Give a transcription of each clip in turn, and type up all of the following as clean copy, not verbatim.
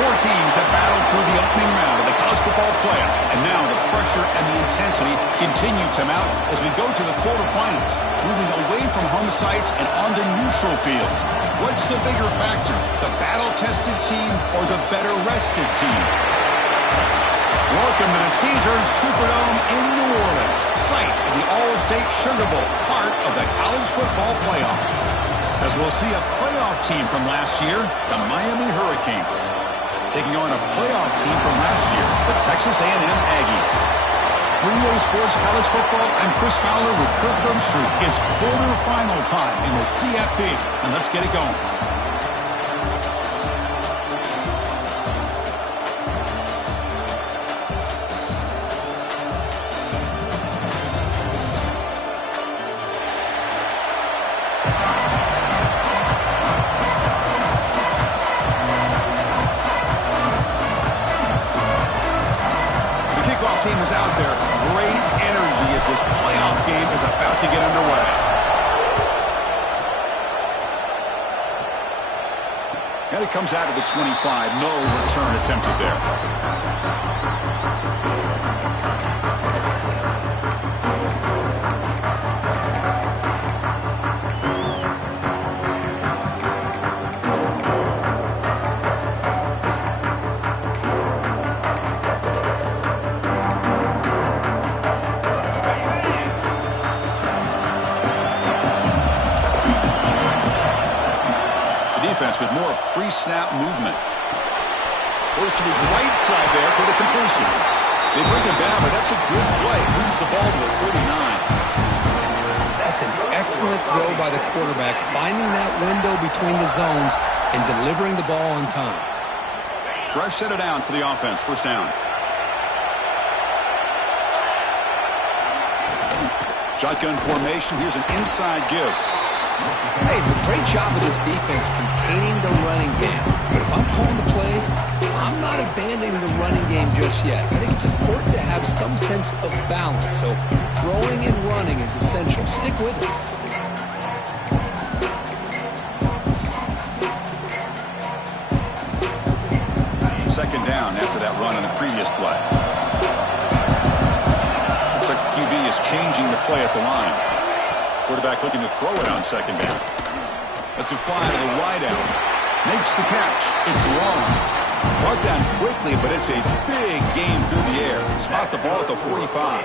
Four teams have battled through the opening round of the college football playoff, and now the pressure and the intensity continue to mount as we go to the quarterfinals, moving away from home sites and onto neutral fields. What's the bigger factor, the battle-tested team or the better-rested team? Welcome to the Caesars Superdome in New Orleans, site of the All-State Sugar Bowl, part of the college football playoff. As we'll see a playoff team from last year, the Miami Hurricanes, taking on a playoff team from last year, the Texas A&M Aggies. 3A Sports College Football, I'm Chris Fowler with Kirk Herbstreit. It's quarterfinal time in the CFP, and let's get it going. Team is out there. Great energy as this playoff game is about to get underway. And it comes out of the 25. No return attempted there. With more pre-snap movement. Goes to his right side there for the completion. They bring him down, but that's a good play. Moves the ball to the 39. That's an excellent throw by the quarterback, finding that window between the zones and delivering the ball on time. Fresh set of downs for the offense. First down. Shotgun formation. Here's an inside give. Hey, it's a great job of this defense containing the running game. But if I'm calling the plays, I'm not abandoning the running game just yet. I think it's important to have some sense of balance. So throwing and running is essential. Stick with it. Second down after that run on the previous play. Looks like the QB is changing the play at the line. Quarterback looking to throw it on second down. That's a fly to the wide out. Makes the catch. It's long. Brought down quickly, but it's a big game through the air. Spot the ball at the 45.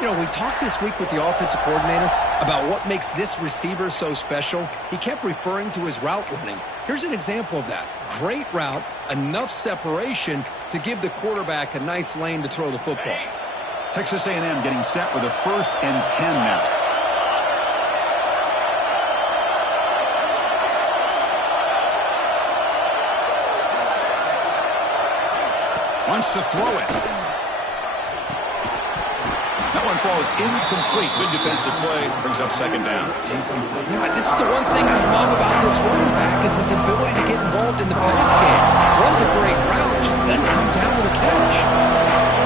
You know, we talked this week with the offensive coordinator about what makes this receiver so special. He kept referring to his route running. Here's an example of that. Great route, enough separation to give the quarterback a nice lane to throw the football. Texas A&M getting set with a 1st and 10 now. Wants to throw it. That one falls incomplete. Good defensive play. Brings up second down. Yeah, this is the one thing I love about this running back is his ability to get involved in the pass game. Runs a great route, just doesn't come down with a catch.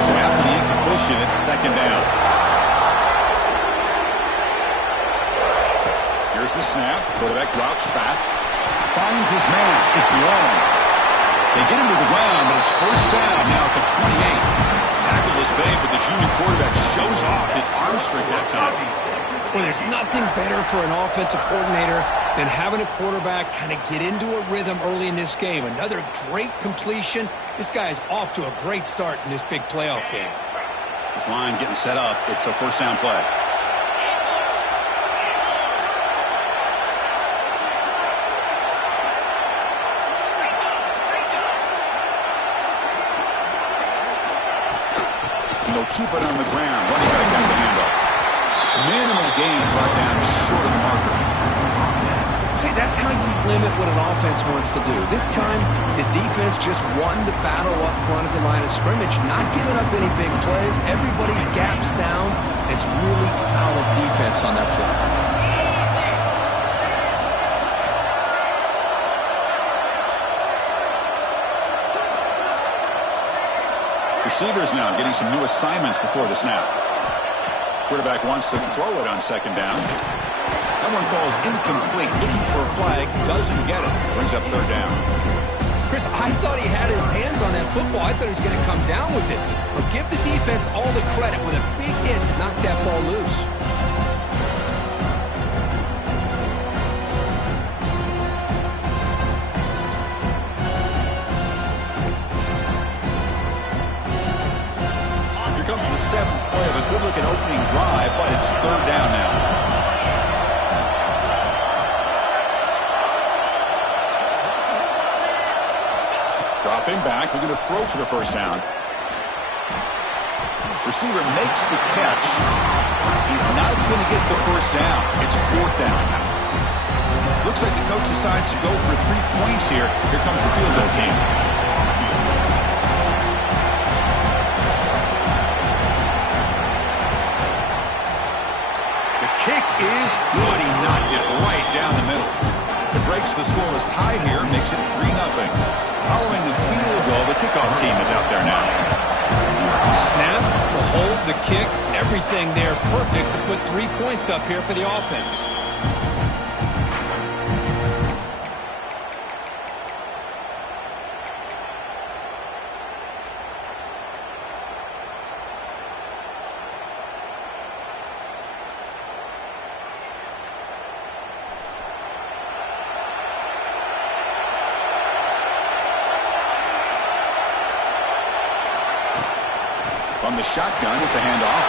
So after the incompletion, it's second down. Here's the snap. Quarterback drops back. Finds his man. It's long. They get him to the ground, but it's first down now at the 28. Tackle is made, but the junior quarterback shows off his arm strength that time. Well, there's nothing better for an offensive coordinator than having a quarterback kind of get into a rhythm early in this game. Another great completion. This guy is off to a great start in this big playoff game. This line getting set up. It's a first down play. They'll keep it on the ground. Running back has the handoff. Minimal gain brought down short of the marker. See, that's how you limit what an offense wants to do. This time, the defense just won the battle up front at the line of scrimmage, not giving up any big plays. Everybody's gap sound. It's really solid defense on that play. Receivers now getting some new assignments before the snap. Quarterback wants to throw it on second down. That one falls incomplete. Looking for a flag. Doesn't get it. Brings up third down. Chris, I thought he had his hands on that football. I thought he was going to come down with it. But give the defense all the credit with a big hit to knock that ball loose. Here comes the 7th play of a good-looking opening drive, but it's 3rd down now. Dropping back, we're going to throw for the 1st down. Receiver makes the catch. He's not going to get the 1st down. It's 4th down now. Looks like the coach decides to go for 3 points here. Here comes the field goal team. The kick is good. He knocked it right down the middle. It breaks the scoreless tie here, makes it 3-0. Following the field goal, the kickoff team is out there now. Snap, the hold, the kick, everything there perfect to put 3 points up here for the offense. From the shotgun, it's a handoff.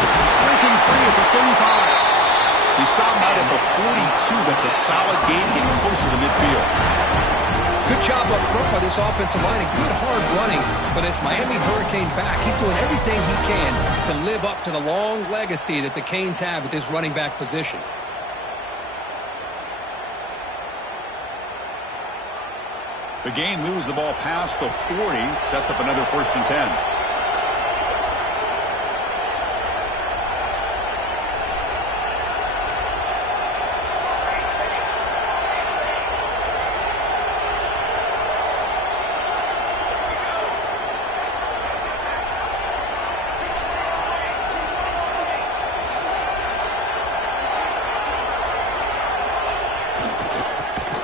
Breaking free at the 35. He stopped out at the 42. That's a solid game, getting closer to midfield. Good job up front by this offensive line and good hard running for this Miami Hurricane back. He's doing everything he can to live up to the long legacy that the Canes have at this running back position. The game moves the ball past the 40, sets up another 1st and 10.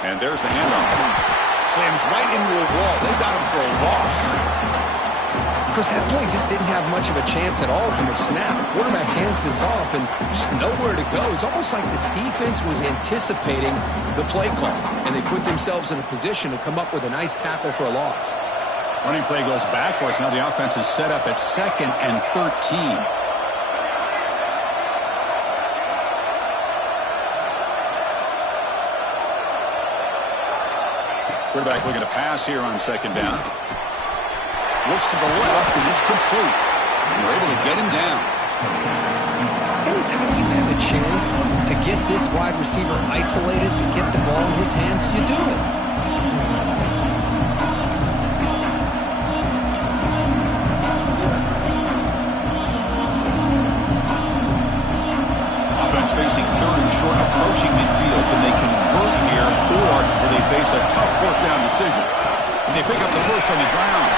And there's the handoff. Slams right into a wall. They've got him for a loss. Chris, that play just didn't have much of a chance at all from the snap. Quarterback hands this off and just nowhere to go. It's almost like the defense was anticipating the play call, and they put themselves in a position to come up with a nice tackle for a loss. Running play goes backwards. Now the offense is set up at 2nd and 13. Quarterback looking to pass here on 2nd down. Looks to the left, and it's complete. And they're able to get him down. Anytime you have a chance to get this wide receiver isolated, to get the ball in his hands, you do it. Offense facing 3rd and short, approaching midfield. Can they convert here, or will they face a tough 4th down decision? And they pick up the 1st on the ground.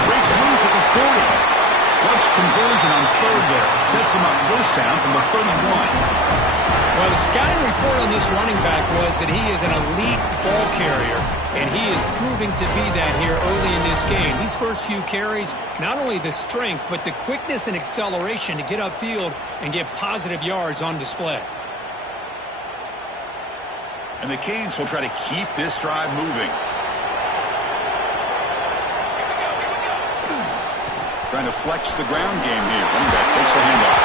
Breaks loose at the 40. Clutch conversion on 3rd there. Sets him up 1st down from the 31. Well, the scouting report on this running back was that he is an elite ball carrier, and he is proving to be that here early in this game. These first few carries, not only the strength, but the quickness and acceleration to get upfield and get positive yards on display. And the Canes will try to keep this drive moving. Trying to flex the ground game here. Running back takes the handoff.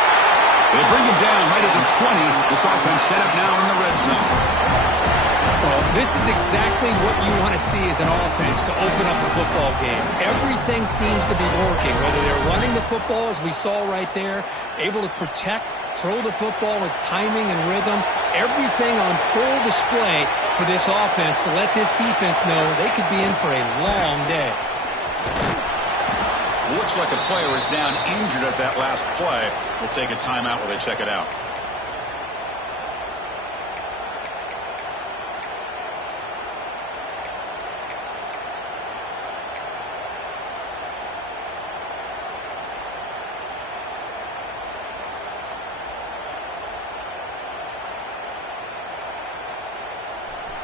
They bring him down right at the 20. This offense set up now in the red zone. Well, this is exactly what you want to see as an offense to open up a football game. Everything seems to be working, whether they're running the football, as we saw right there, able to protect, throw the football with timing and rhythm. Everything on full display for this offense to let this defense know they could be in for a long day. Looks like a player is down injured at that last play. We'll take a timeout while they check it out.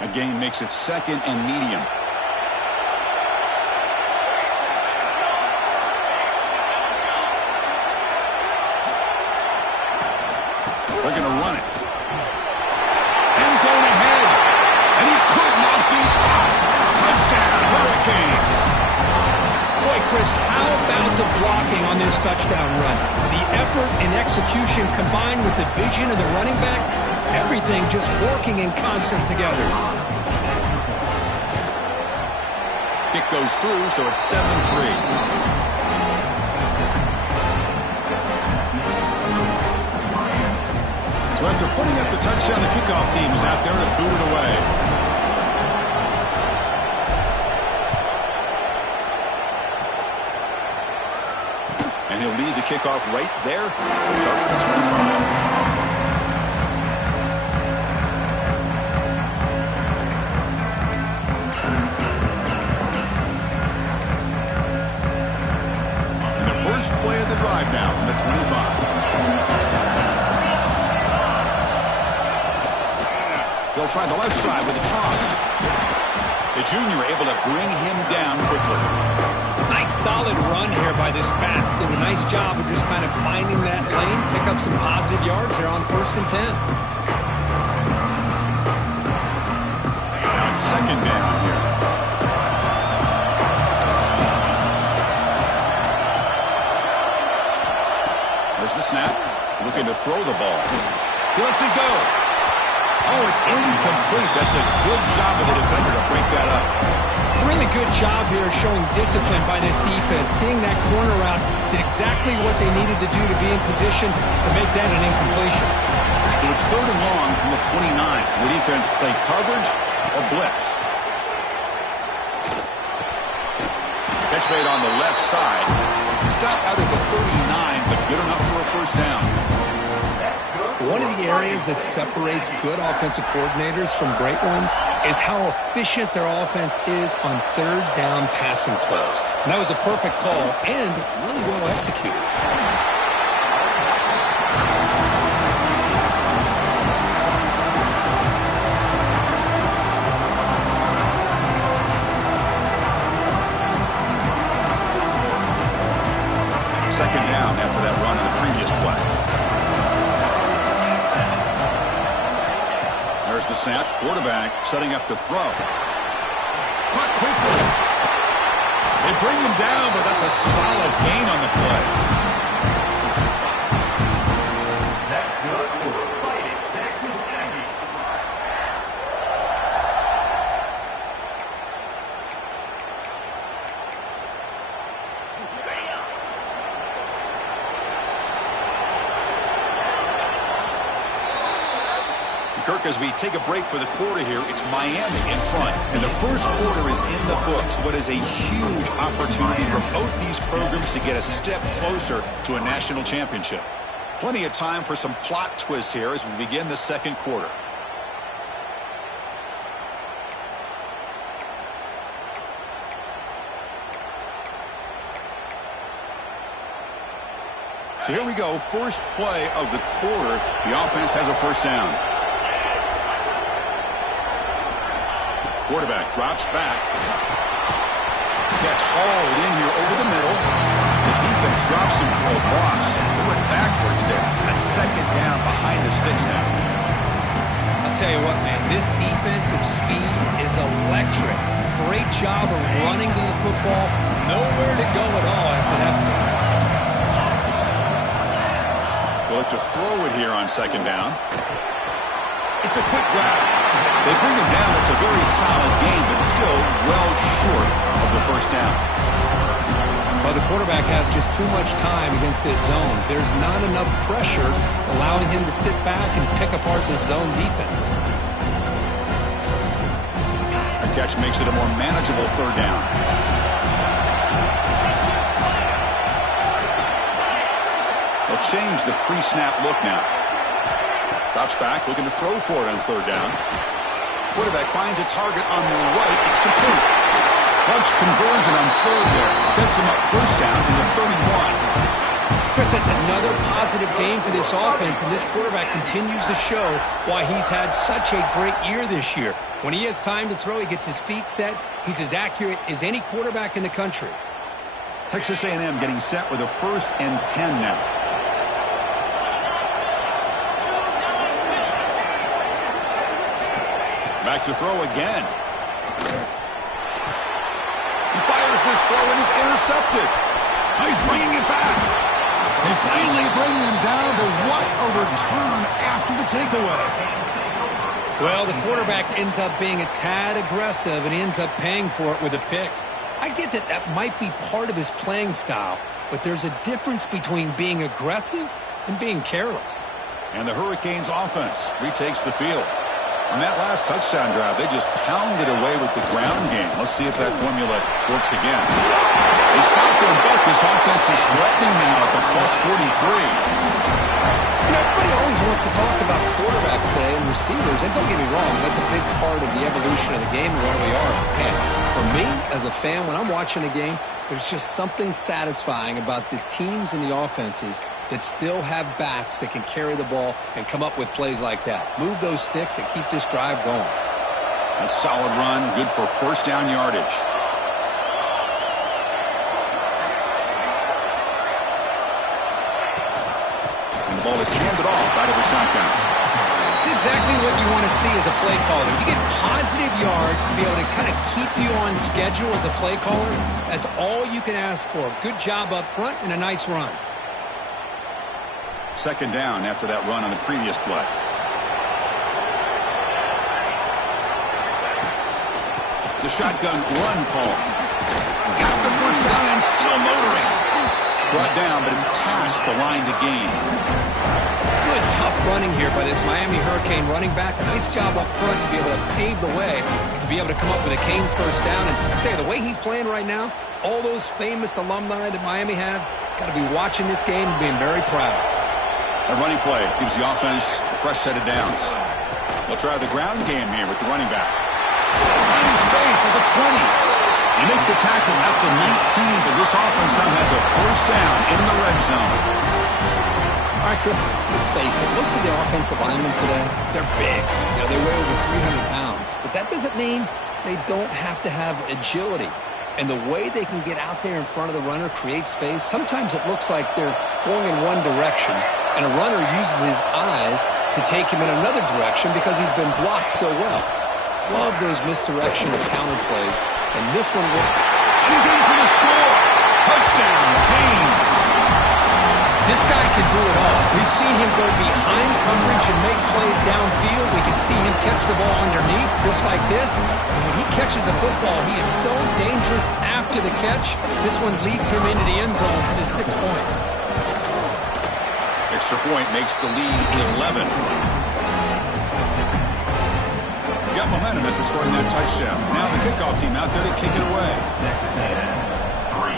A gain makes it 2nd and medium. They're going to run it. End zone ahead. And he could not be stopped. Touchdown, Hurricanes. Boy, Chris, how about the blocking on this touchdown run? The effort and execution combined with the vision of the running back, everything just working in concert together. Kick goes through, so it's 7-3. So after putting up the touchdown, the kickoff team is out there to boot it away. And he'll lead the kickoff right there. Start at the 25. And the first play of the drive now from the 25. They'll try the left side with a toss. The junior able to bring him down quickly. Nice solid run here by this back. Did a nice job of just kind of finding that lane, pick up some positive yards there on 1st and 10. Now it's 2nd down here. There's the snap. Looking to throw the ball. He lets it go. Oh, it's incomplete. That's a good job of the defender to break that up. Really good job here showing discipline by this defense. Seeing that corner route did exactly what they needed to do to be in position to make that an incompletion. So it's 3rd and long from the 29. The defense play coverage or blitz. Catch made on the left side. Stop out at the 39, but good enough for a 1st down. One of the areas that separates good offensive coordinators from great ones is how efficient their offense is on 3rd down passing plays. And that was a perfect call and really well executed. Second down after that run in the previous play. There's the snap. Quarterback setting up to throw. Caught quickly. They bring him down, but that's a solid gain on the play. That's good for Fighting Texas Aggie. Kirk, as we take a break for the quarter here, it's Miami in front. And the first quarter is in the books. What is a huge opportunity for both these programs to get a step closer to a national championship. Plenty of time for some plot twists here as we begin the 2nd quarter. So here we go. First play of the quarter. The offense has a 1st down. Quarterback drops back. Catch hauled in here over the middle. The defense drops him for a loss. They went backwards there. A 2nd down behind the sticks now. I'll tell you what, man, this defensive speed is electric. Great job of running to the football. Nowhere to go at all after that throw. They'll look to throw it here on 2nd down. It's a quick grab. They bring him down. It's a very solid gain, but still well short of the 1st down. Well, the quarterback has just too much time against this zone. There's not enough pressure. It's allowing him to sit back and pick apart this zone defense. A catch makes it a more manageable 3rd down. They'll change the pre-snap look now. Drops back, looking to throw for it on 3rd down. Quarterback finds a target on the right. It's complete. Clutch conversion on 3rd there. Sets him up 1st down from the 31. Chris, that's another positive game for this offense, and this quarterback continues to show why he's had such a great year this year. When he has time to throw, he gets his feet set. He's as accurate as any quarterback in the country. Texas A&M getting set with a 1st and 10 now. Back to throw again. He fires this throw and is intercepted. He's bringing it back. They finally bring him down, but what a return after the takeaway. Well, the quarterback ends up being a tad aggressive, and he ends up paying for it with a pick. I get that that might be part of his playing style, but there's a difference between being aggressive and being careless. And the Hurricanes offense retakes the field. On that last touchdown drive, they just pounded away with the ground game. Let's see if that formula works again. They stop them both. This offense is threatening now at the plus 43. You know, everybody always wants to talk about quarterbacks today and receivers, and don't get me wrong, that's a big part of the evolution of the game and where we are. And for me, as a fan, when I'm watching a game, there's just something satisfying about the teams and the offenses that still have backs that can carry the ball and come up with plays like that. Move those sticks and keep this drive going. That's a solid run, good for first down yardage. And the ball is handed off out of the shotgun. It's exactly what you want to see as a play caller. You get positive yards to be able to kind of keep you on schedule as a play caller. That's all you can ask for. Good job up front and a nice run. Second down after that run on the previous play. It's a shotgun run call. He's got the first down and still motoring. Brought down, but it's past the line to gain. Good, tough running here by this Miami Hurricane running back. A nice job up front to be able to pave the way, to be able to come up with a Canes first down. And I'll tell you, the way he's playing right now, all those famous alumni that Miami have, got to be watching this game and being very proud. A running play gives the offense a fresh set of downs. They'll try the ground game here with the running back. In space at the 20. They make the tackle at the 19, but this offense now has a first down in the red zone. All right, Chris, let's face it. Most of the offensive linemen today, they're big. You know, they weigh over 300 pounds. But that doesn't mean they don't have to have agility. And the way they can get out there in front of the runner, create space, sometimes it looks like they're going in one direction, and a runner uses his eyes to take him in another direction because he's been blocked so well. Love those misdirection or counter plays. And this one will... He's in for the score. Touchdown, Canes. This guy can do it all. We've seen him go behind coverage and make plays downfield. We can see him catch the ball underneath, just like this. And when he catches a football, he is so dangerous after the catch. This one leads him into the end zone for the 6 points. Extra point makes the lead 11. Got momentum after scoring that touchdown. Now the kickoff team out there to kick it away. Texas A&M, 3.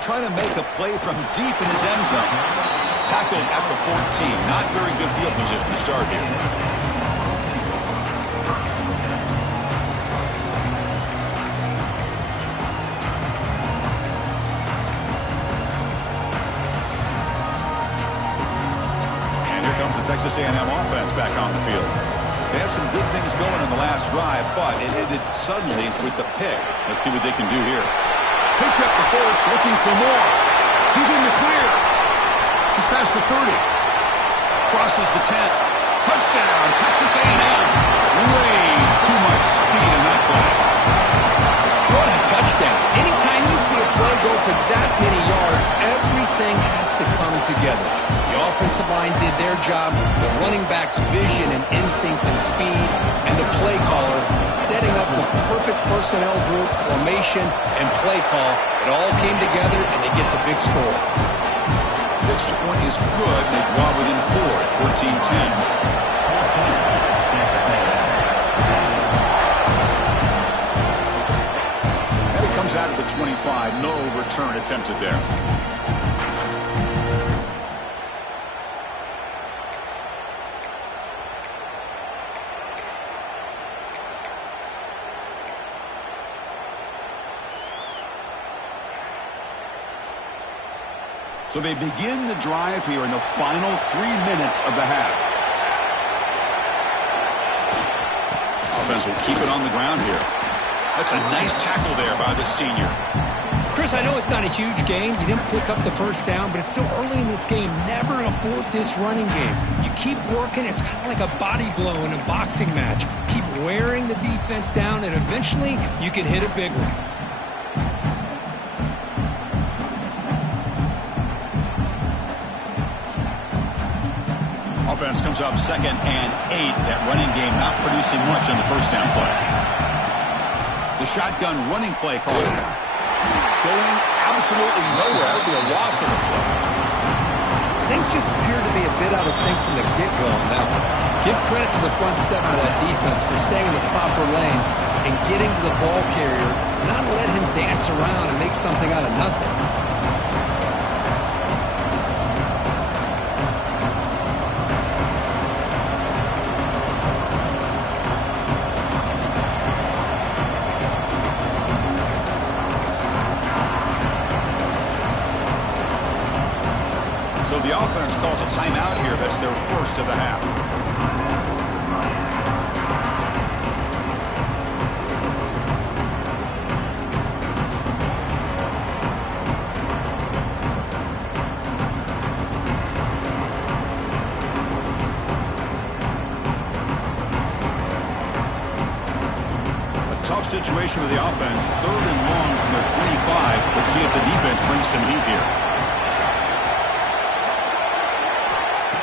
Trying to make a play from deep in his end zone. Tackled at the 14. Not very good field position to start here. Texas A&M offense back on the field. They had some good things going in the last drive, but it ended suddenly with the pick. Let's see what they can do here. Picks up the first, looking for more. He's in the clear. He's past the 30. Crosses the 10. Touchdown, Texas A&M. Way too much speed in that play. What a touchdown. Anytime you see a play go for that many yards, everything has to come together. The offensive line did their job, the running back's vision and instincts and speed, and the play caller setting up the perfect personnel group, formation, and play call. It all came together, and they get the big score. The extra point is good. They draw within 4 at 14-10. Comes out of the 25. No return attempted there. So they begin the drive here in the final 3 minutes of the half. Offense will keep it on the ground here. That's a nice tackle there by the senior. Chris, I know it's not a huge game. You didn't pick up the first down, but it's still early in this game. Never abort this running game. You keep working. It's kind of like a body blow in a boxing match. Keep wearing the defense down, and eventually you can hit a big one. Offense comes up 2nd and 8. That running game not producing much on the first down play. The shotgun running play called. Going absolutely nowhere. That would be a loss of the play. Things just appear to be a bit out of sync from the get-go on that one. Give credit to the front seven of that defense for staying in the proper lanes and getting to the ball carrier, not let him dance around and make something out of nothing. So the offense calls a timeout here. That's their first of the half. A tough situation with the offense. 3rd and long from their 25. Let's see if the defense brings some heat here.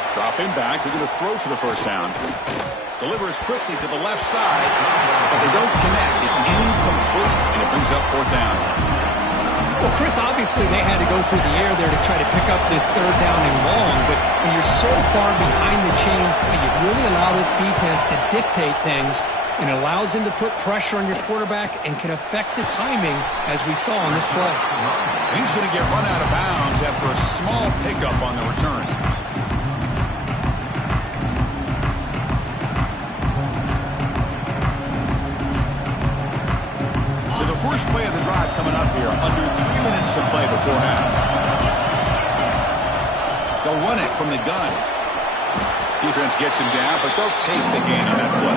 Dropping back, they're going to throw for the first down. Delivers quickly to the left side, but they don't connect. It's incomplete, and it brings up 4th down. Well, Chris, obviously they had to go through the air there to try to pick up this 3rd down and long, but when you're so far behind the chains, you really allow this defense to dictate things, and it allows them to put pressure on your quarterback and can affect the timing, as we saw on this play. He's going to get run out of bounds after a small pickup on the return. First play of the drive coming up here. Under 3 minutes to play before half. They'll run it from the gun. Defense gets him down, but they'll take the gain on that play.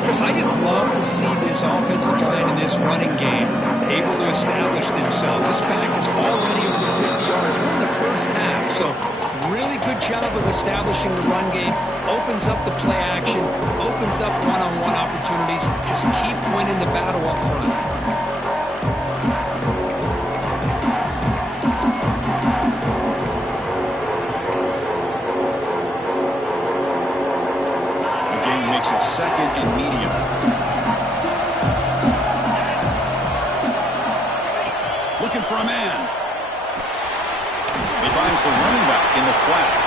Chris, I just love to see this offensive line in this running game able to establish themselves. This back is already over 50 yards. We're in the first half, so really good job of establishing the run game. Opens up the play action, opens up one-on-one opportunities. Just keep winning the battle up front. The game makes it 2nd and medium. Looking for a man. He finds the running back in the flat.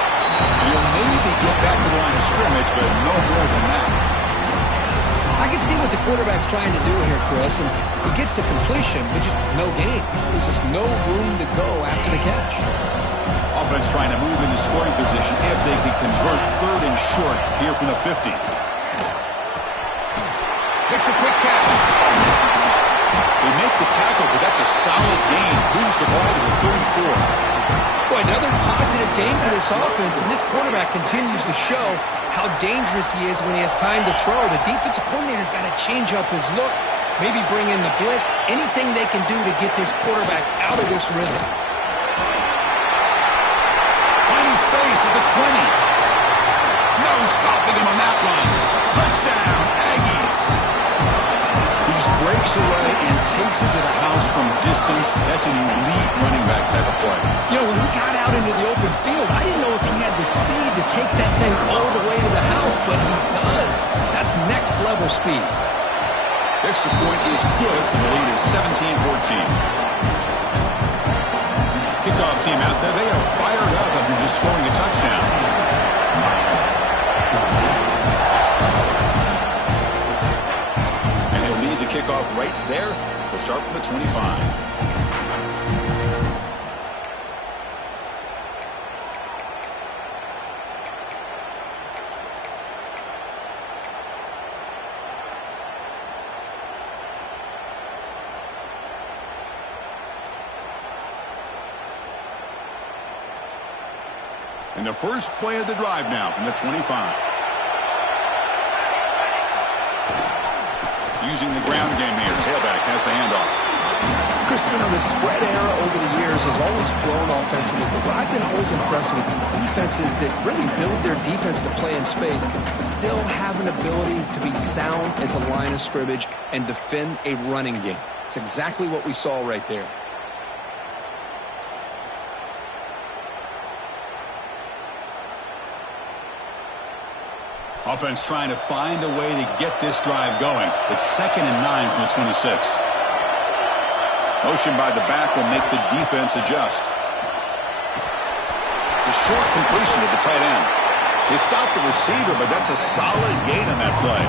He'll maybe get back to the line of scrimmage, but no more than that. I can see what the quarterback's trying to do here, Chris, and he gets the completion, but just no gain. There's just no room to go after the catch. Offense trying to move into scoring position if they can convert 3rd and short here from the 50. Makes a quick catch. They make the tackle, but that's a solid gain. Moves the ball to the 34. Boy, another positive game for this offense, and this quarterback continues to show how dangerous he is when he has time to throw. The defensive coordinator's got to change up his looks, maybe bring in the blitz, anything they can do to get this quarterback out of this rhythm. Finding space at the 20. No stopping him on that one. Touchdown, Aggies. He just breaks away and takes it to the house from distance. That's an elite running back type of play. You know, when he got out into the open field, I didn't know if he had the speed to take that thing all the way to the house, but he does. That's next level speed. Extra point is good, so the lead is 17-14. Kickoff team out there. They are fired up after just scoring a touchdown. And he'll lead the kickoff right there. We'll start from the 25. And the first play of the drive now from the 25. Using the ground game here. Tailback has the handoff. Chris, the spread era over the years has always grown offensively, but I've been always impressed with defenses that really build their defense to play in space, still have an ability to be sound at the line of scrimmage and defend a running game. It's exactly what we saw right there. Offense trying to find a way to get this drive going. It's 2nd and 9 from the 26. Motion by the back will make the defense adjust. The short completion to the tight end. They stopped the receiver, but that's a solid gain on that play.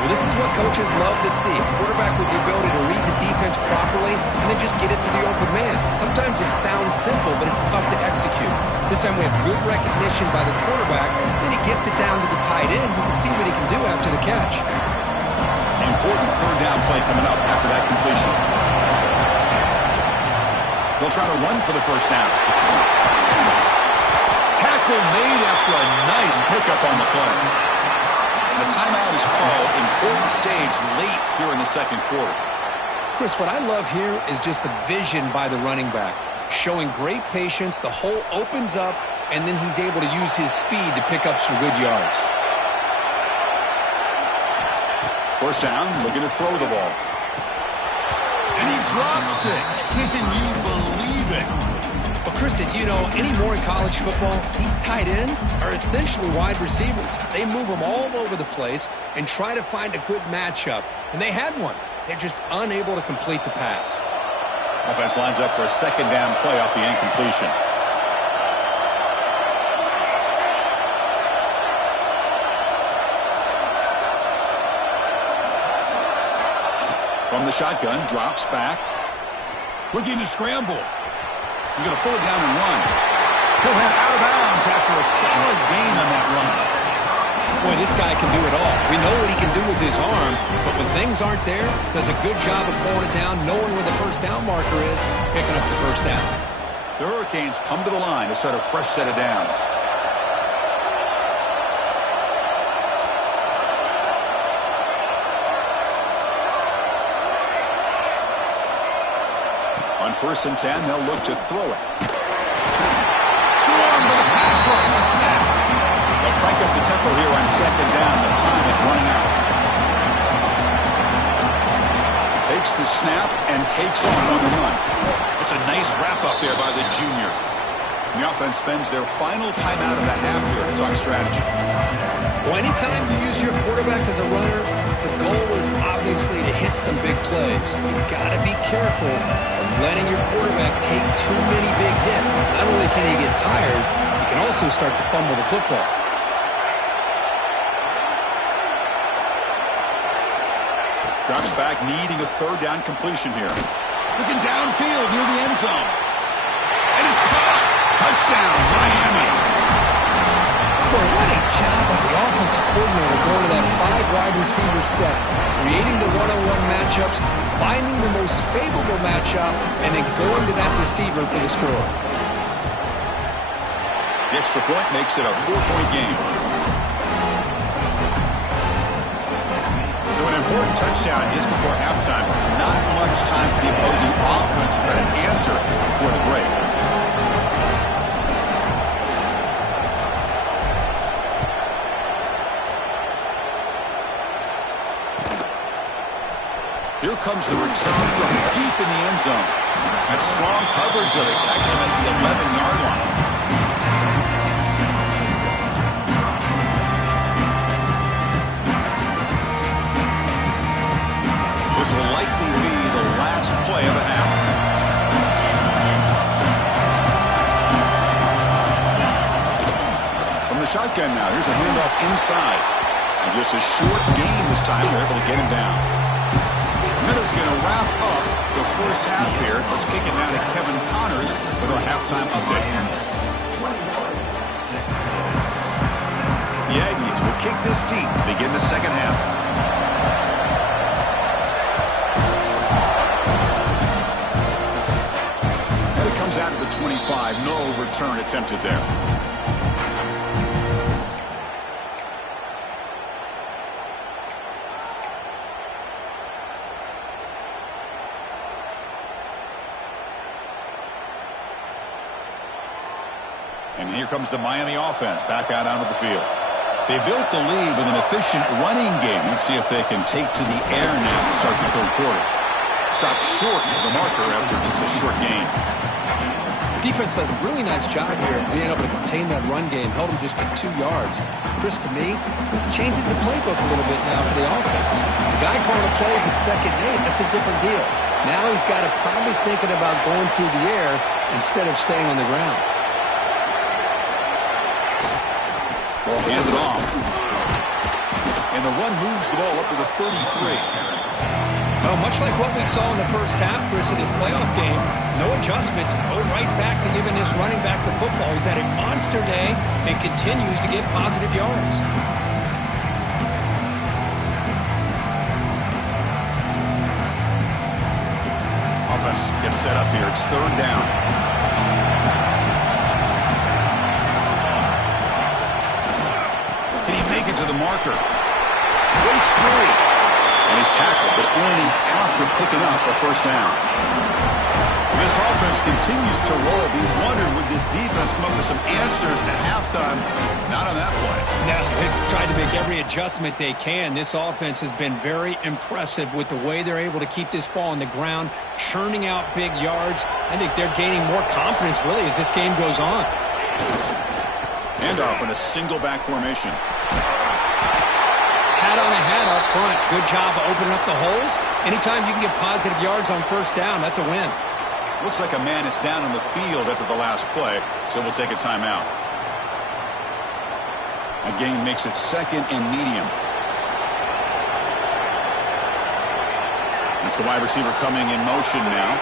Well, this is what coaches love to see. A quarterback with the ability to read the defense properly and then just get it to the open man. Sometimes it sounds simple, but it's tough to execute. This time we have good recognition by the quarterback. Then he gets it down to the tight end. You can see what he can do after the catch. Important third down play coming up after that completion. They'll try to run for the first down. Tackle made after a nice pickup on the play. The timeout is called. Important stage late here in the second quarter. Chris, what I love here is just the vision by the running back. Showing great patience, the hole opens up, and then he's able to use his speed to pick up some good yards. First down, looking to throw the ball. And he drops it. Can you believe it? But Chris, as you know, anymore in college football, these tight ends are essentially wide receivers. They move them all over the place and try to find a good matchup. And they had one. They're just unable to complete the pass. Offense lines up for a second down play off the incompletion. From the shotgun, drops back. Looking to scramble. He's going to pull it down and run. He'll head out of bounds after a solid gain on that run. Boy, this guy can do it all. We know what he can do with his arm, but when things aren't there, does a good job of pulling it down, knowing where the first down marker is, picking up the first down. The Hurricanes come to the line to set a fresh set of downs. On 1st and 10, they'll look to throw it. Swarm to the pass rush, a sack. They'll crank up the tempo here on 2nd down. The time is running out. Takes the snap and takes off on the run. It's a nice wrap-up there by the junior. The offense spends their final timeout of the half here to talk strategy. Well, anytime you use your quarterback as a runner, the goal is obviously to hit some big plays. You've got to be careful of letting your quarterback take too many big hits. Not only can he get tired, he can also start to fumble the football. Drops back, needing a third down completion here. Looking downfield near the end zone. And it's caught. Touchdown, Miami. Boy, what a job by the offensive coordinator going to that 5 wide receiver set, creating the one-on-one matchups, finding the most favorable matchup, and then going to that receiver for the score. The extra point makes it a 4-point game. So an important touchdown is before halftime. Not much time for the opposing offense to try to answer before the break. Here comes the return from deep in the end zone. That strong coverage, though, they tackle him at the 11-yard line. This will likely be the last play of the half. From the shotgun now, here's a handoff inside. And just a short gain this time, they're able to get him down. Miller's going to wrap up the first half here. Let's kick it now to Kevin Connors with our halftime update. The Aggies will kick this deep to begin the second half. And it comes out of the 25. No return attempted there. here comes the Miami offense back out onto the field. They built the lead with an efficient running game. Let's see if they can take to the air now to start the third quarter. Stopped short of the marker after just a short gain. The defense does a really nice job here of being able to contain that run game. Held them just to 2 yards. Chris, to me, this changes the playbook a little bit now for the offense. The guy calling the plays at 2nd and 8, that's a different deal. Now he's got to probably thinking about going through the air instead of staying on the ground. Ball handed off. And the run moves the ball up to the 33. Well, much like what we saw in the first half, Chris, of this playoff game, no adjustments. Go right back to giving this running back the football. He's had a monster day and continues to get positive yards. Offense gets set up here. It's 3rd down. Can he make it to the marker? Breaks free. And he's tackled, but only after picking up a 1st down. This offense continues to roll. We wondered, would this defense come up with some answers at halftime? Not on that play. No, they've tried to make every adjustment they can. This offense has been very impressive with the way they're able to keep this ball on the ground, churning out big yards. I think they're gaining more confidence, really, as this game goes on. Handoff in a single back formation. Hat on a hat up front. Good job of opening up the holes. Anytime you can get positive yards on 1st down, that's a win. Looks like a man is down on the field after the last play, so we'll take a timeout. A gain makes it 2nd and medium. It's the wide receiver coming in motion now.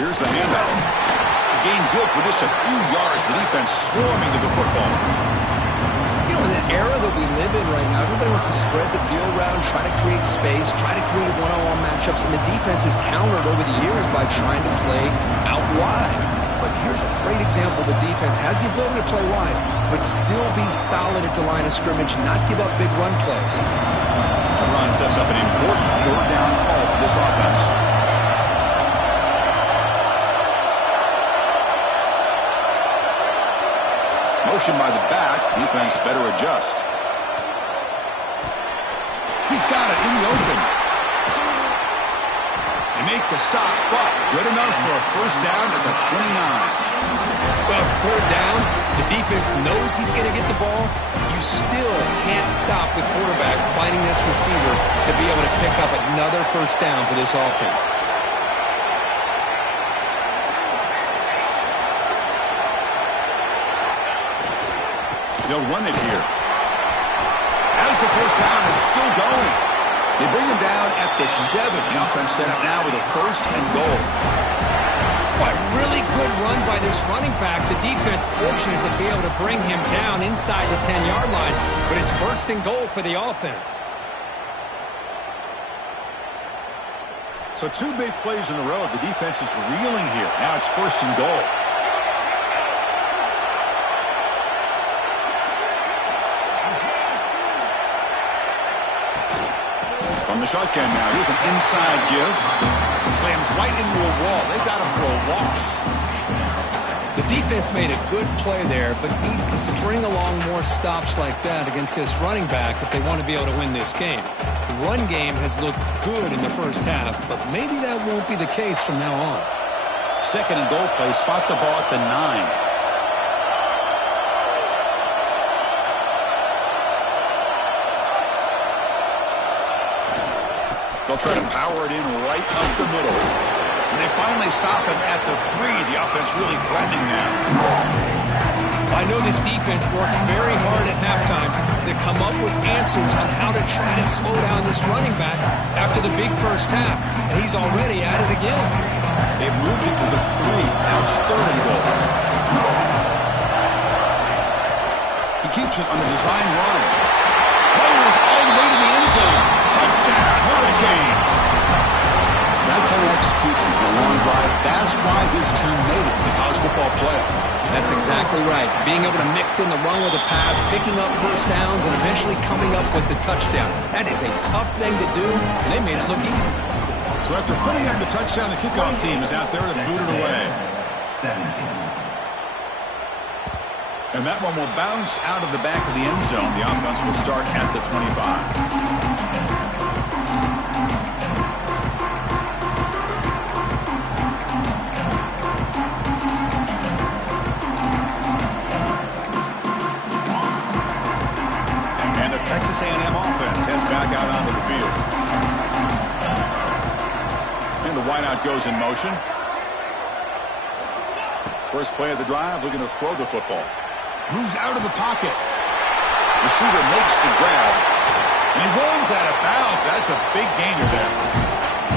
Here's the handoff. Gain good for just a few yards. The defense swarming to the football. You know, in the era that we live in right now, everybody wants to spread the field around, try to create space, try to create one-on-one matchups, and the defense is countered over the years by trying to play out wide. But here's a great example. The defense has the ability to play wide, but still be solid at the line of scrimmage, not give up big run plays. The run sets up an important 3rd down call for this offense. Motion by the back. Defense better adjust. He's got it in the open. They make the stop, but good enough for a 1st down at the 29. Well, it's 3rd down. The defense knows he's going to get the ball. You still can't stop the quarterback finding this receiver to be able to pick up another 1st down for this offense. They'll run it here. As the 1st down is still going. They bring him down at the 7. The offense set up now with a 1st and goal. What really good run by this running back. The defense fortunate to be able to bring him down inside the 10-yard line. But it's 1st and goal for the offense. So 2 big plays in a row. The defense is reeling here. Now it's 1st and goal. From the shotgun now. Here's an inside give. Slams right into a wall. They've got him for a loss. The defense made a good play there, but needs to string along more stops like that against this running back if they want to be able to win this game. The run game has looked good in the first half, but maybe that won't be the case from now on. 2nd and goal play. Spot the ball at the 9. They'll try to power it in right up the middle. And they finally stop him at the 3. The offense really threatening now. I know this defense worked very hard at halftime to come up with answers on how to try to slow down this running back after the big first half. And he's already at it again. They've moved it to the 3. Now it's 3rd and goal. He keeps it on the design run. Runners all the way to the end zone. Touchdown, Hurricanes. That kind of execution in a long drive, that's why this team made it in the college football playoff. That's exactly right. Being able to mix in the run with a pass, picking up 1st downs, and eventually coming up with the touchdown. That is a tough thing to do, and they made it look easy. So after putting up the touchdown, the kickoff team is out there to boot it away. 17. And that one will bounce out of the back of the end zone. The offense will start at the 25. Texas A&M offense heads back out onto the field. And the wideout goes in motion. First play of the drive, looking to throw the football. Moves out of the pocket. Receiver makes the grab. And he rolls out of bounds. That's a big gainer there.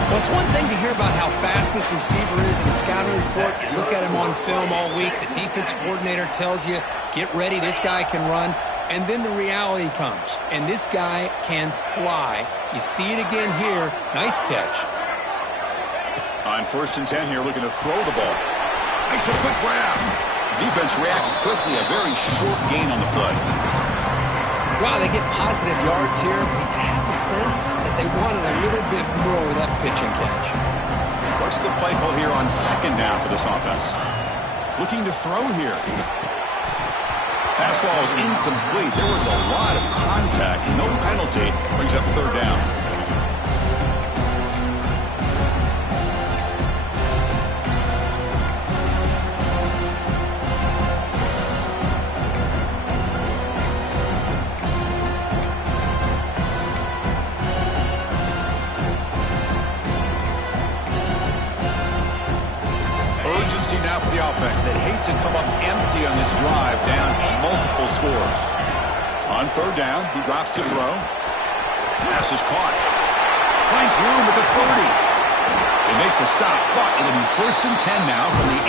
Well, it's one thing to hear about how fast this receiver is in the scouting report. You look at him on film all week. The defense coordinator tells you, get ready, this guy can run. And then the reality comes, and this guy can fly. You see it again here. Nice catch. On 1st and 10 here, looking to throw the ball. Makes a quick grab. Defense reacts quickly. A very short gain on the play. Wow, they get positive yards here. But you have a sense that they wanted a little bit more with that pitch and catch. What's the play call here on 2nd down for this offense? Looking to throw here. Pass ball is incomplete. There was a lot of contact. No penalty. Brings up 3rd down. Now for the offense that hate to come up empty on this drive down multiple scores. On 3rd down, he drops to throw. Pass is caught. Finds room at the 30. They make the stop, but it'll be 1st and 10 now from the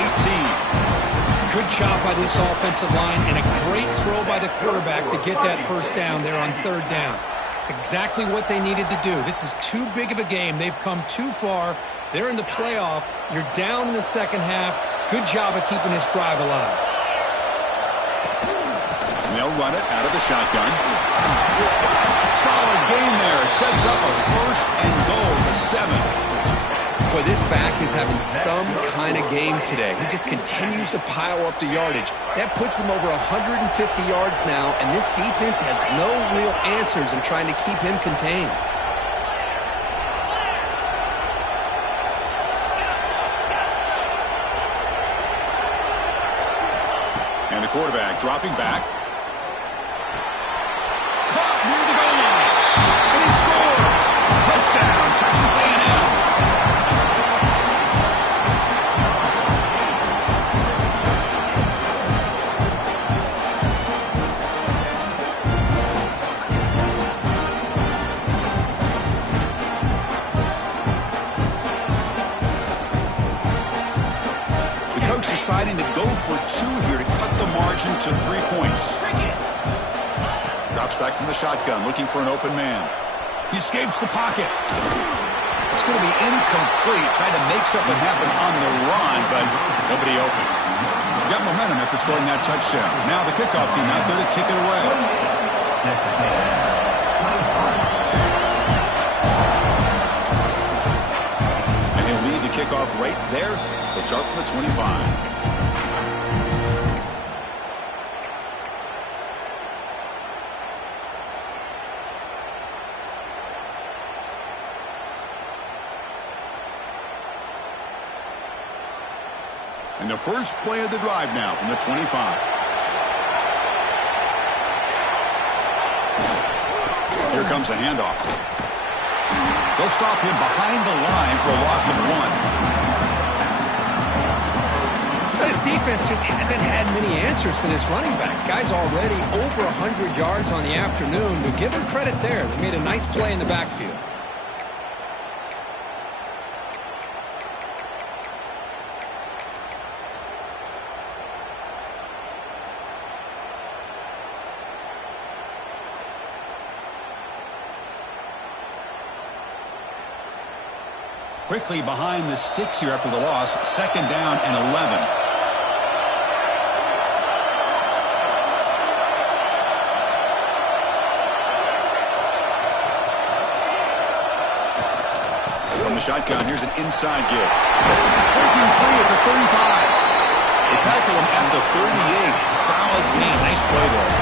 18. Good job by this offensive line and a great throw by the quarterback to get that 1st down there on 3rd down. It's exactly what they needed to do. This is too big of a game. They've come too far. They're in the playoff. You're down in the 2nd half. Good job of keeping this drive alive. They'll run it out of the shotgun. Solid gain there. Sets up a 1st and goal at the 7. Boy, this back is having some kind of game today. He just continues to pile up the yardage. That puts him over 150 yards now, and this defense has no real answers in trying to keep him contained. And the quarterback dropping back. Caught near the goal line. And he scores. Touchdown, Texas A&M. Deciding to go for 2 here to cut the margin to 3 points. Drops back from the shotgun, looking for an open man. He escapes the pocket. It's going to be incomplete. Tried to make something happen on the run, but nobody open. Got momentum after scoring that touchdown. Now the kickoff team out there to kick it away. Texas A&M. And he'll lead the kickoff right there. They'll start from the 25. And the first play of the drive now from the 25. Here comes a handoff. They'll stop him behind the line for a loss of 1. This defense just hasn't had many answers for this running back. Guy's already over 100 yards on the afternoon, but give him credit there. They made a nice play in the backfield. Quickly behind the sticks here after the loss. 2nd down and 11. From the shotgun. Here's an inside give. Breaking free at the 35. They tackle him at the 38. Solid gain. Nice play there.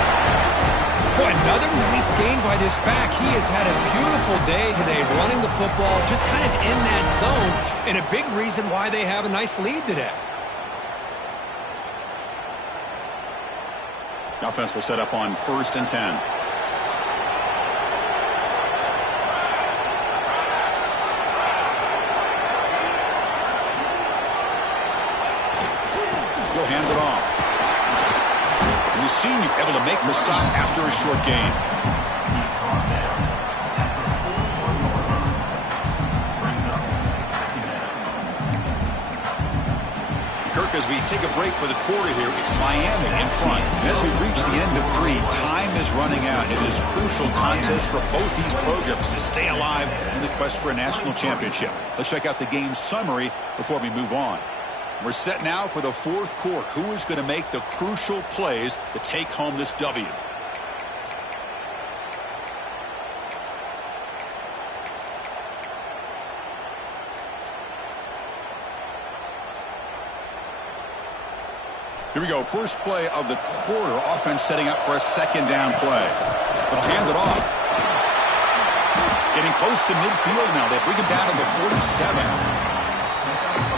Boy, another nice gain by this back. He has had a beautiful day today running the football, just kind of in that zone, and a big reason why they have a nice lead today. The offense will set up on 1st and 10. He'll hand it off. And the senior able to make the stop after a short gain. Kirk, as we take a break for the quarter here, it's Miami in front. And as we reach the end of 3, time is running out. It is a crucial contest for both these programs to stay alive in the quest for a national championship. Let's check out the game summary before we move on. We're set now for the 4th quarter. Who is going to make the crucial plays to take home this W? Here we go. First play of the quarter. Offense setting up for a 2nd down play. They'll hand it off. Getting close to midfield now. They bring him down to the 47.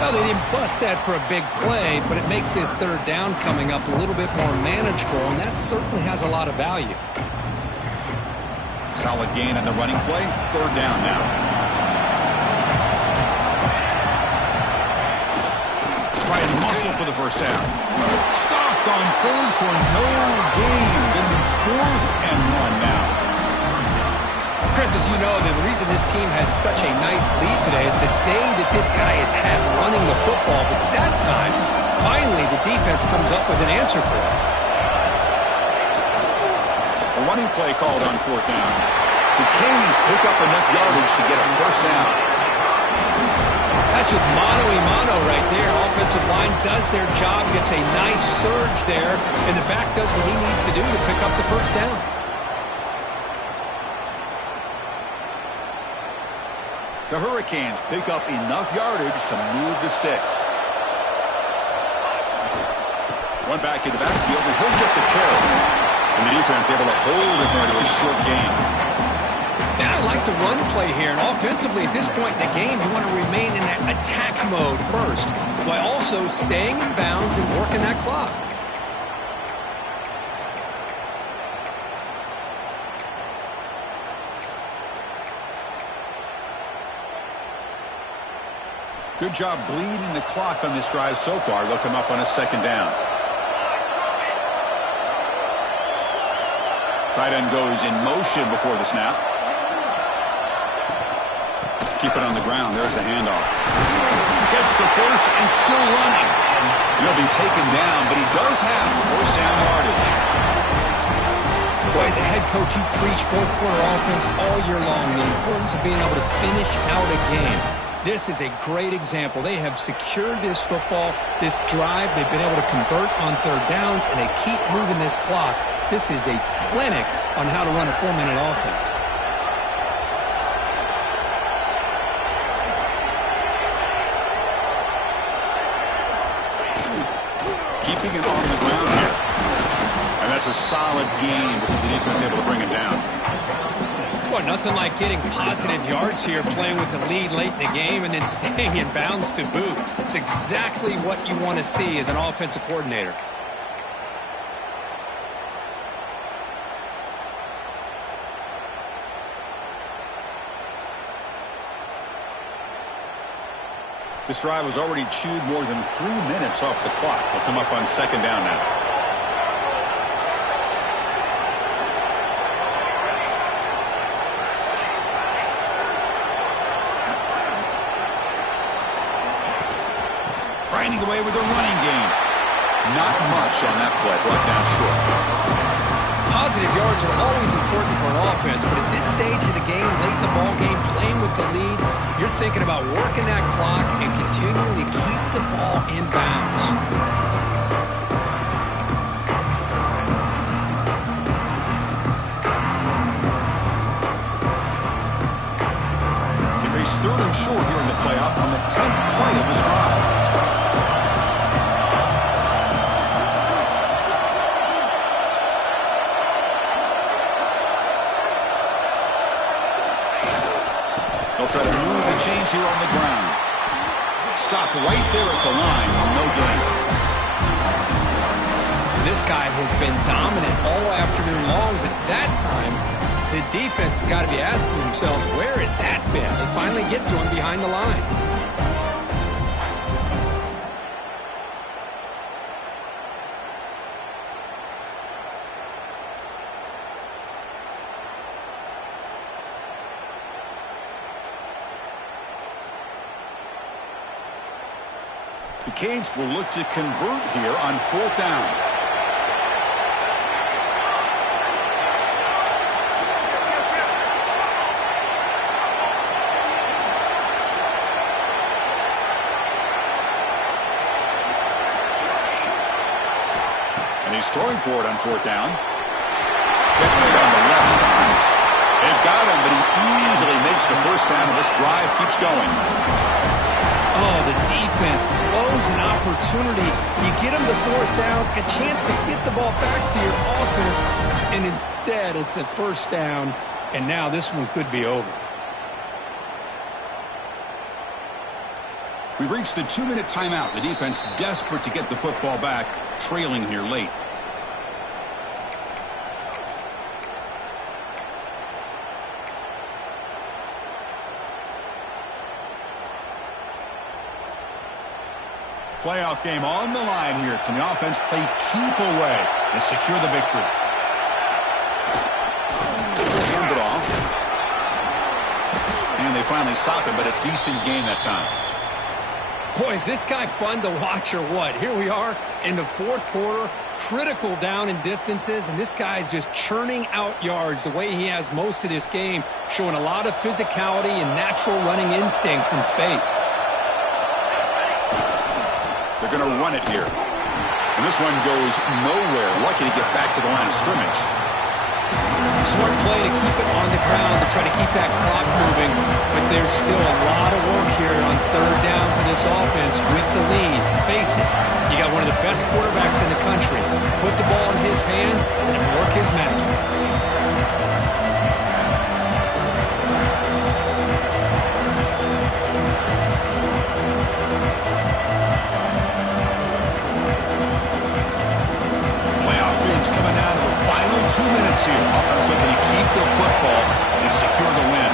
Well, they didn't bust that for a big play, but it makes this 3rd down coming up a little bit more manageable, and that certainly has a lot of value. Solid gain in the running play. 3rd down now. Try and muscle for the 1st down. Stopped on 3rd for no gain. Going to be 4th and 1 now. Chris, as you know, the reason this team has such a nice lead today is the day that this guy has had running the football. But that time, finally, the defense comes up with an answer for it. A running play called on 4th down. The Canes pick up enough yardage to get a 1st down. That's just mano-a-mano right there. Offensive line does their job, gets a nice surge there, and the back does what he needs to do to pick up the 1st down. The Hurricanes pick up enough yardage to move the sticks. One back in the backfield, and he'll get the carry. And the defense able to hold it there to a short gain. And I like the run play here. And offensively, at this point in the game, you want to remain in that attack mode first, while also staying in bounds and working that clock. Good job bleeding the clock on this drive so far. They'll come up on a 2nd down. Tight end goes in motion before the snap. Keep it on the ground. There's the handoff. Gets the 1st and still running. He'll be taken down, but he does have 1st down yardage. Boy, as a head coach, you preach 4th quarter offense all year long. The importance of being able to finish out a game. This is a great example. They have secured this football, this drive. They've been able to convert on 3rd downs, and they keep moving this clock. This is a clinic on how to run a 4-minute offense. Keeping it on the ground here. And that's a solid gain before the defense able to bring it down. Boy, nothing like getting positive yards here, playing with the lead late in the game and then staying in bounds to boot. It's exactly what you want to see as an offensive coordinator. This drive has already chewed more than 3 minutes off the clock. They'll come up on 2nd down now. Grinding away with a running game. Not much on that play. Brought down short. Positive yards are always important for an offense, but at this stage of the game, late in the ball game, playing with the lead, you're thinking about working that clock and continuing to keep the ball in bounds. They face 3rd and short here in the change here on the ground. Stopped right there at the line. No gain. This guy has been dominant all afternoon long, but that time, the defense has got to be asking themselves, where has that been? They finally get to him behind the line. The Canes will look to convert here on 4th down. And he's throwing for it on 4th down. Gets made on the left side. They've got him, but he easily makes the first down, and this drive keeps going. Oh, the defense blows an opportunity. You get them to 4th down, a chance to get the ball back to your offense, and instead it's a first down, and now this one could be over. We've reached the 2-minute timeout. The defense desperate to get the football back, trailing here late. Playoff game on the line here. Can the offense play keep away and secure the victory? Hand it off. And they finally stop it, but a decent game that time. Boy, is this guy fun to watch or what? Here we are in the 4th quarter, critical down in distances, and this guy is just churning out yards the way he has most of this game, showing a lot of physicality and natural running instincts in space. They're going to run it here. And this one goes nowhere. Lucky to get back to the line of scrimmage. Smart play to keep it on the ground to try to keep that clock moving. But there's still a lot of work here on 3rd down for this offense with the lead. Face it, you got one of the best quarterbacks in the country. Put the ball in his hands and work his magic. Coming down to the final 2 minutes here. Offense looking to keep the football and secure the win.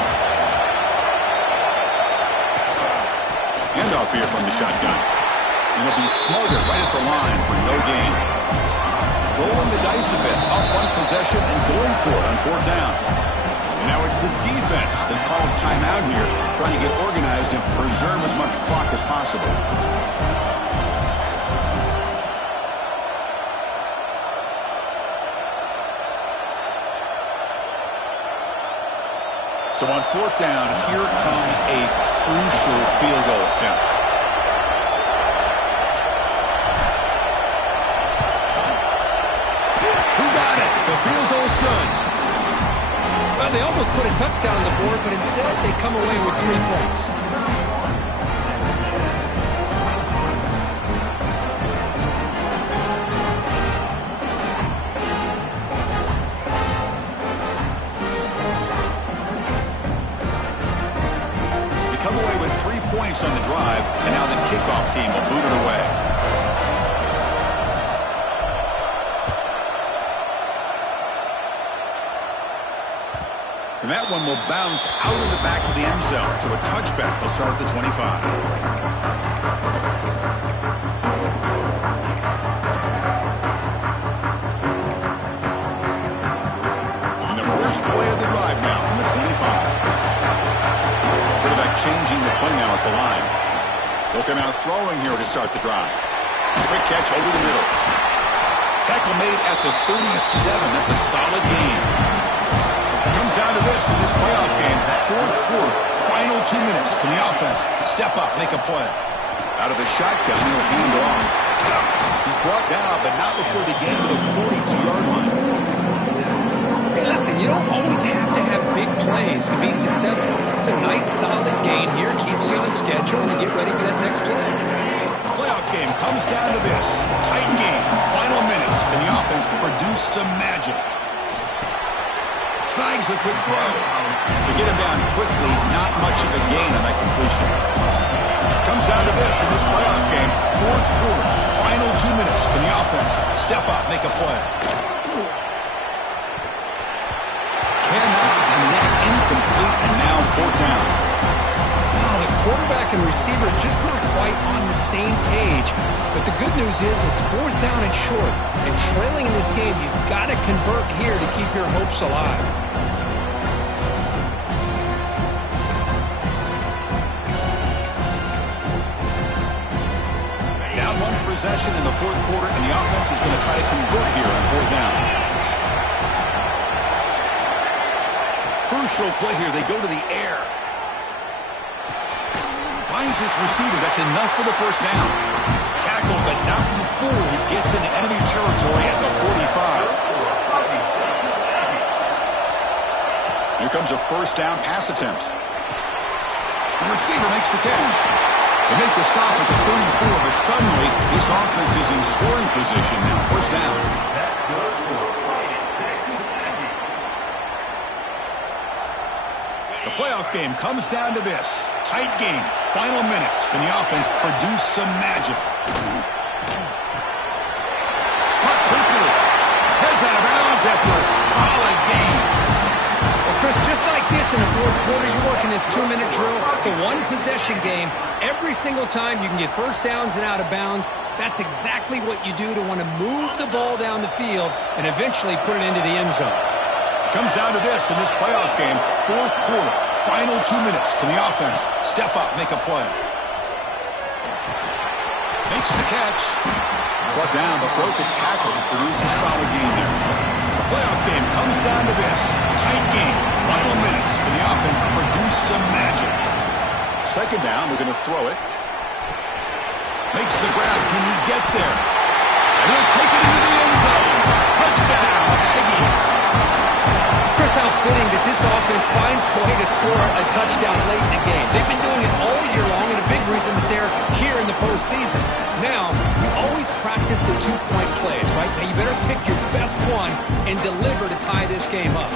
Handoff here from the shotgun. And he'll be smothered right at the line for no gain. Rolling the dice a bit. Up one possession and going for it on 4th down. And now it's the defense that calls timeout here, trying to get organized and preserve as much clock as possible. So on 4th down, here comes a crucial field goal attempt. Who got it? The field goal's good. Well, they almost put a touchdown on the board, but instead they come away with 3 points. Points on the drive, and now the kickoff team will boot it away. And that one will bounce out of the back of the end zone, so a touchback will start at the 25. And the first play of the drive now from the 25. Quarterback changing the play now at the line. They'll come out throwing here to start the drive. Quick catch over the middle. Tackle made at the 37. That's a solid gain. Comes down to this in this playoff game. 4th quarter, final 2 minutes. Can the offense step up, make a play? Out of the shotgun, he'll hand it off. He's brought down, but not before they get to the 42-yard line. Hey, listen, you don't always have to have big plays to be successful. It's a nice, solid gain here. Keeps you on schedule, and you get ready for that next play. Playoff game comes down to this. Tight game, final minutes, and the offense produce some magic. Slides tries a quick throw. They get him down quickly, not much of a gain on that completion. Comes down to this in this playoff game. Fourth quarter, final 2 minutes. Can the offense step up, make a play? Cannot connect, incomplete, and now fourth down. Wow, the quarterback and receiver just not quite on the same page. But the good news is it's fourth down and short. And trailing in this game, you've got to convert here to keep your hopes alive. Down one possession in the fourth quarter, and the offense is going to try to convert here on fourth down. Crucial play here. They go to the air. Finds his receiver. That's enough for the first down. Tackled, but not before he gets into enemy territory at the 45. Here comes a first down pass attempt. The receiver makes the catch. They make the stop at the 34, but suddenly this offense is in scoring position now. First down. That's good for Fighting Texas Aggie. The playoff game comes down to this. Tight game. Final minutes. Can the offense produce some magic? Caught quickly. Heads out of bounds after a solid game. Well, Chris, just like this in the fourth quarter, you're working this 2-minute drill. It's a one-possession game. Every single time you can get first downs and out of bounds. That's exactly what you do to want to move the ball down the field and eventually put it into the end zone. Comes down to this in this playoff game. Fourth quarter. Final 2 minutes. Can the offense step up, make a play? Makes the catch. Brought down, but broke a tackle to produce a solid game there. The playoff game comes down to this. Tight game. Final minutes. Can the offense produce some magic? Second down, they're going to throw it. Makes the grab. Can he get there? And he'll take it into the end zone. Touchdown, Aggies. Chris, how fitting that this offense finds a way to score a touchdown late in the game. They've been doing it all year long, and a big reason that they're here in the postseason. Now, you always practice the two-point plays, right? Now, you better pick your best one and deliver to tie this game up.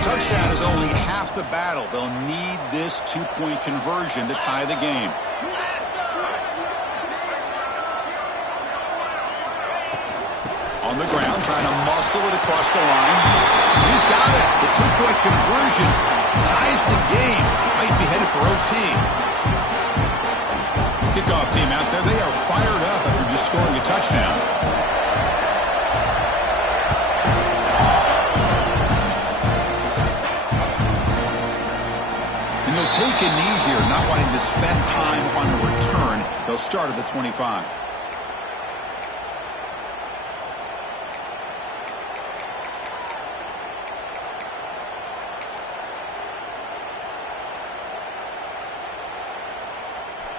Touchdown is only half the battle. They'll need this two-point conversion to tie the game. On the ground, trying to muscle it across the line. He's got it. The two-point conversion ties the game. Might be headed for OT. Kickoff team out there. They are fired up after just scoring a touchdown. And they'll take a knee here, not wanting to spend time on the return. They'll start at the 25.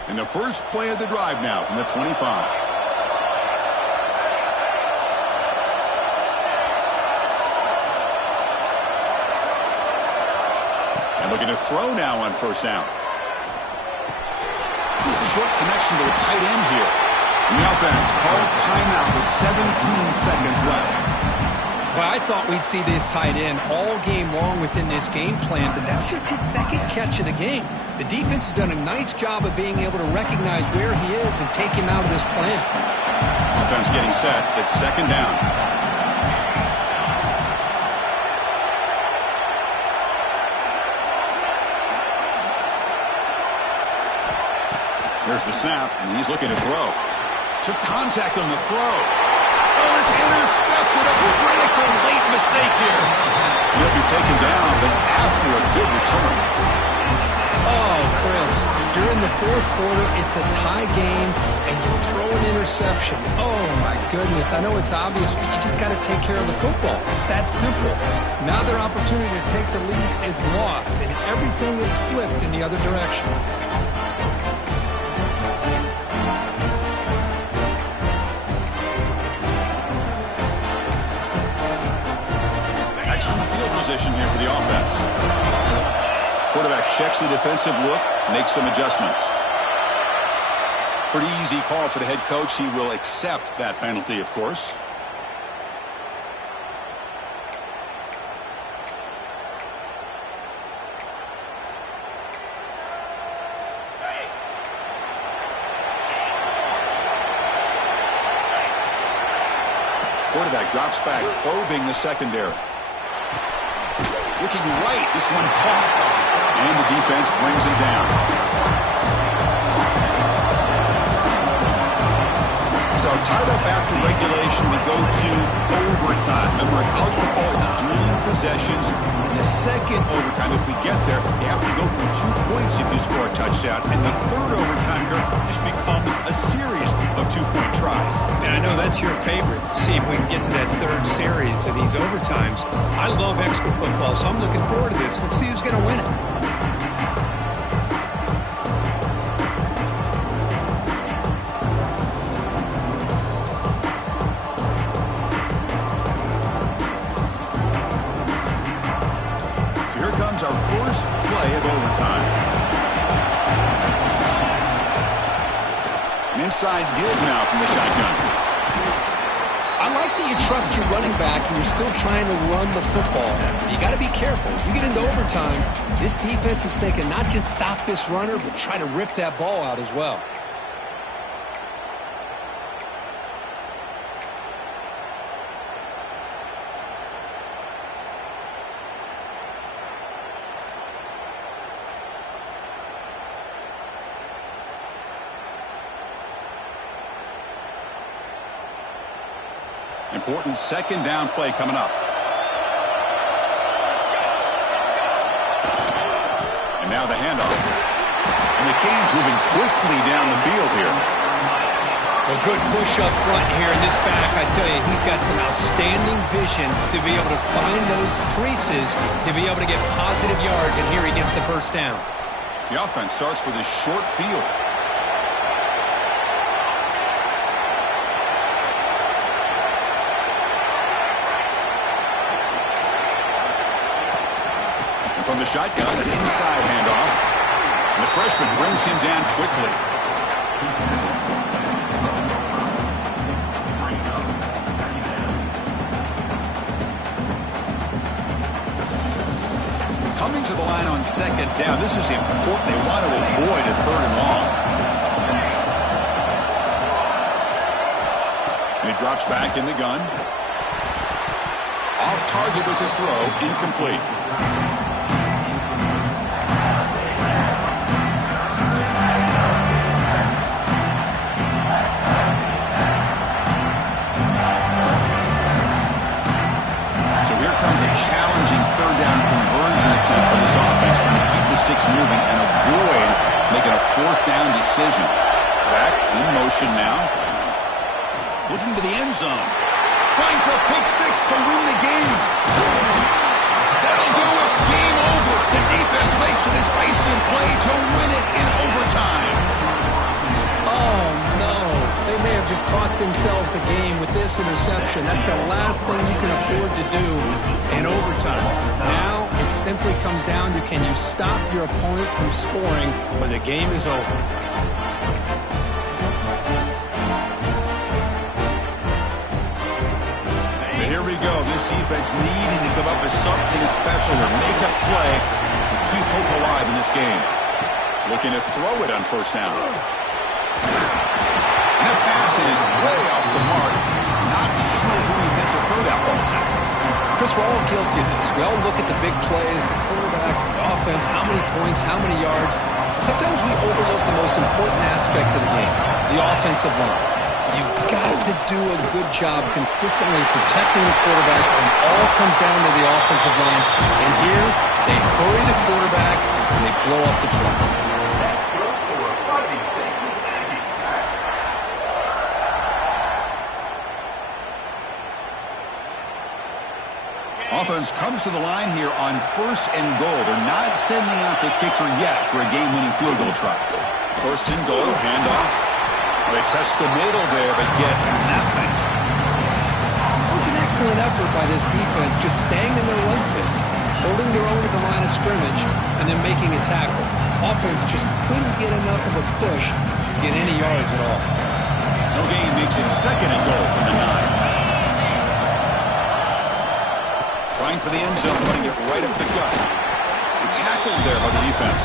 And the first play of the drive now from the 25. Looking to throw now on first down. Short connection to the tight end here. And the offense calls timeout with 17 seconds left. Well, I thought we'd see this tight end all game long within this game plan, but that's just his second catch of the game. The defense has done a nice job of being able to recognize where he is and take him out of this plan. Offense getting set. It's second down. There's the snap, and he's looking to throw. Took contact on the throw. Oh, it's intercepted. A critical late mistake here. He'll be taken down, but after a good return. Oh, Chris, you're in the fourth quarter. It's a tie game, and you throw an interception. Oh, my goodness. I know it's obvious, but you just got to take care of the football. It's that simple. Now their opportunity to take the lead is lost, and everything is flipped in the other direction. Excellent field position here for the offense. Quarterback checks the defensive look, make some adjustments. Pretty easy call for the head coach. He will accept that penalty, of course. Quarterback drops back, probing the secondary. Looking right, this one caught, and the defense brings him down. So tied up after regulation, we go to overtime. Remember, in college football, it's dueling possessions. In the second overtime, if we get there, you have to go for 2 points if you score a touchdown. And the third overtime here just becomes a series of 2-point tries. And I know that's your favorite. See if we can get to that third series of these overtimes. I love extra football, so I'm looking forward to this. Let's see who's going to win it. Our first play of overtime. An inside give now from the shotgun. I like that you trust your running back and you're still trying to run the football. You got to be careful. You get into overtime, this defense is thinking not just stop this runner, but try to rip that ball out as well. Important second down play coming up. And now the handoff. And the Canes moving quickly down the field here. A good push up front here. And this back, I tell you, he's got some outstanding vision to be able to find those creases, to be able to get positive yards. And here he gets the first down. The offense starts with a short field. From the shotgun, an inside handoff. And the freshman brings him down quickly. Coming to the line on second down. This is important. They want to avoid a third and long. And he drops back in the gun. Off target with the throw, incomplete. Challenging third down conversion attempt for this offense, trying to keep the sticks moving and avoid making a fourth down decision. Back in motion now. Looking to the end zone. Trying for a pick six to win the game. That'll do it. Game over. The defense makes a decisive play to win it in overtime. Oh, no. They may have just cost themselves the game with this interception. That's the last thing you can afford to do in overtime. Now it simply comes down to, can you stop your opponent from scoring when the game is over? So here we go. This defense needing to come up with something special here. Make a play and keep hope alive in this game. Looking to throw it on first down. And that pass is way off the mark. Not sure who he meant to throw that ball to. Chris, we're all guilty of this. We all look at the big plays, the quarterbacks, the offense, how many points, how many yards. Sometimes we overlook the most important aspect of the game, the offensive line. You've got to do a good job consistently protecting the quarterback, and it all comes down to the offensive line. And here, they hurry the quarterback, and they blow up the play. Offense comes to the line here on first and goal. They're not sending out the kicker yet for a game-winning field goal try. First and goal, handoff. They test the middle there, but get nothing. It was an excellent effort by this defense, just staying in their run fits, holding their own at the line of scrimmage, and then making a tackle. Offense just couldn't get enough of a push to get any yards at all. No gain makes it 2nd and goal from the 9. Trying for the end zone, putting it right up the gut. Tackled there by the defense.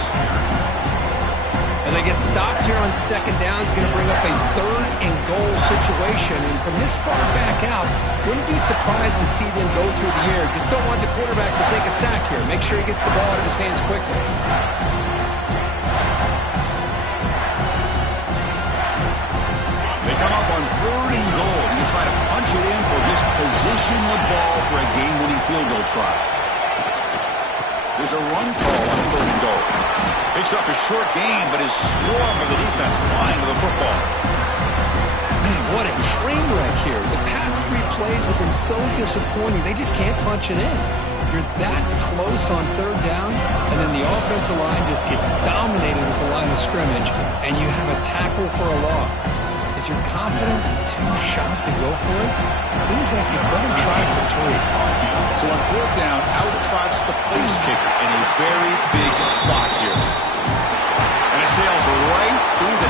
And they get stopped here on 2nd down. It's going to bring up a 3rd and goal situation. And from this far back out, wouldn't be surprised to see them go through the air. Just don't want the quarterback to take a sack here. Make sure he gets the ball out of his hands quickly. They come up on 3rd and goal. Do you try to punch it in or just position the ball for a game-winning field goal try? There's a run call on 3rd and goal. Picks up a short gain, but is swarmed by the defense flying to the football. Man, what a train wreck here. The past 3 plays have been so disappointing. They just can't punch it in. You're that close on 3rd down, and then the offensive line just gets dominated with the line of scrimmage, and you have a tackle for a loss. Is your confidence too shot to go for it? Seems like you better try it for 3. So on 4th down, out trots the place kicker in a very big spot here. And it sails right through the